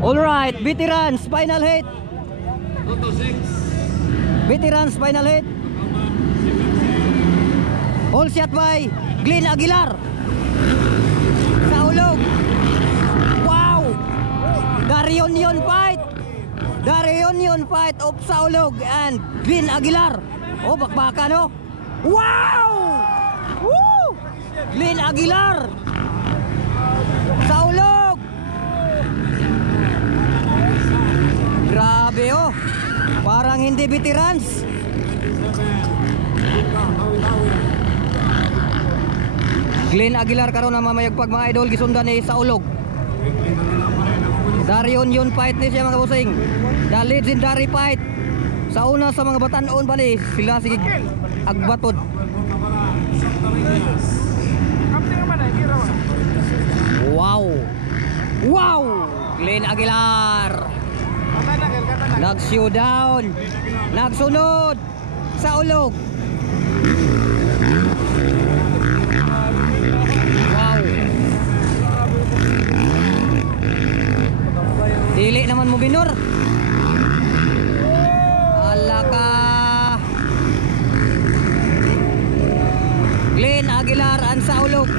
Alright, veterans, final hit. Veterans, final hit. All shot by Glenn Aguilar. Sa ulog. Wow! The reunion fight. The reunion fight of Saulog and Glenn Aguilar. Oh, bakbakan oh. Wow! Woo! Glenn Aguilar. Saulog. Grabe oh. Parang hindi veterans. Glenn Aguilar karon na mamayagpag mga idol gisundan ni Saulog. The reunion fight ni siya mga busing. The legendary fight. Sa una sa mga batanon ba ni sila sige agbatod. Wow. Wow! Glenn Aguilar. Nag-showdown. Nagsunod sa ulog. Wow. Dili naman mo binur. Alaka. Glenn Aguilar ang sa ulog.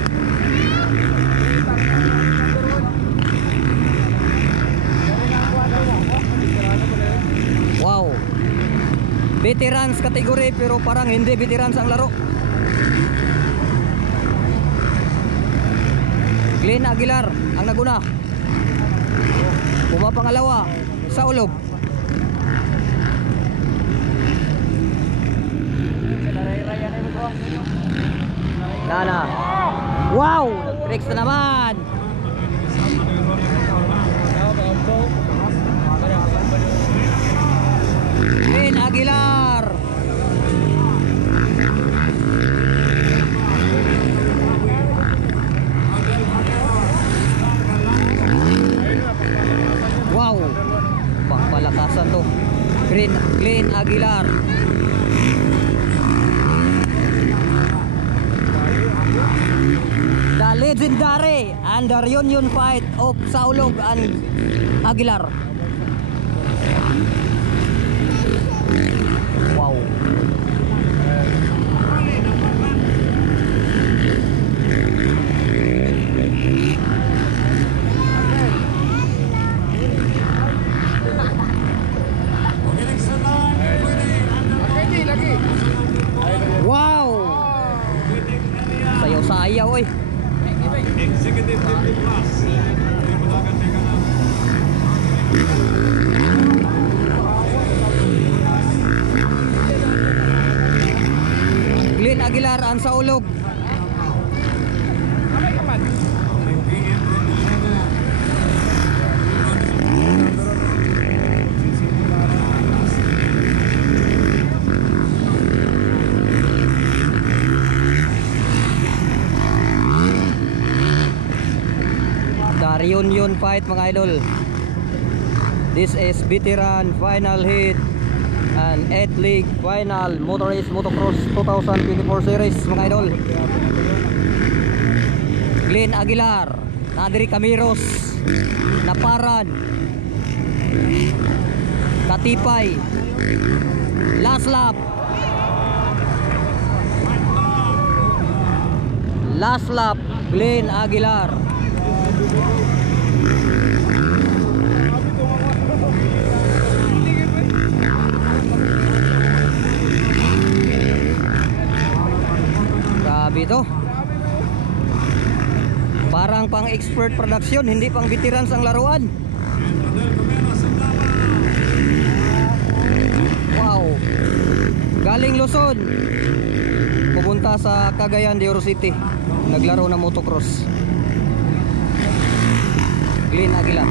Wow. Veterans kategory pero parang hindi veterans ang laro. Glenn Aguilar ang naguna. Pumapangalawa sa ulog. Nana. Wow! Nag-breaks na naman. Glenn Aguilar. Wow. Pangpalakasan to. Glenn Aguilar. The legendary and the reunion fight of Saulog and Aguilar. Wow. Wow. Sayaw-sayaw eh. Executive class. Glenn Aguilar ang sa ulog. The reunion fight mga idol. This is veteran final hit and 8th league final motorist motocross 2024 series mga idol. Glenn Aguilar, Nadri Camiros, Naparan, Katipay, last lap. Last lap Glenn Aguilar. Grabe to. Parang pang expert production, hindi pang veterans ang laruan. Wow. Galing Luzon pupunta sa Cagayan de Oro City, naglaro na motocross. Glenn Aguilar.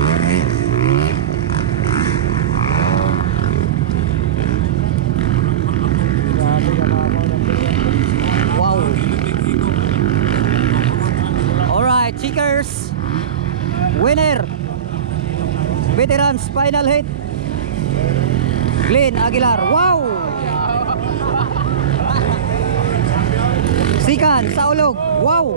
Wow. Alright, checkers. Winner. Veterans final hit. Glenn Aguilar. Wow. Sikan, Saulog. Wow.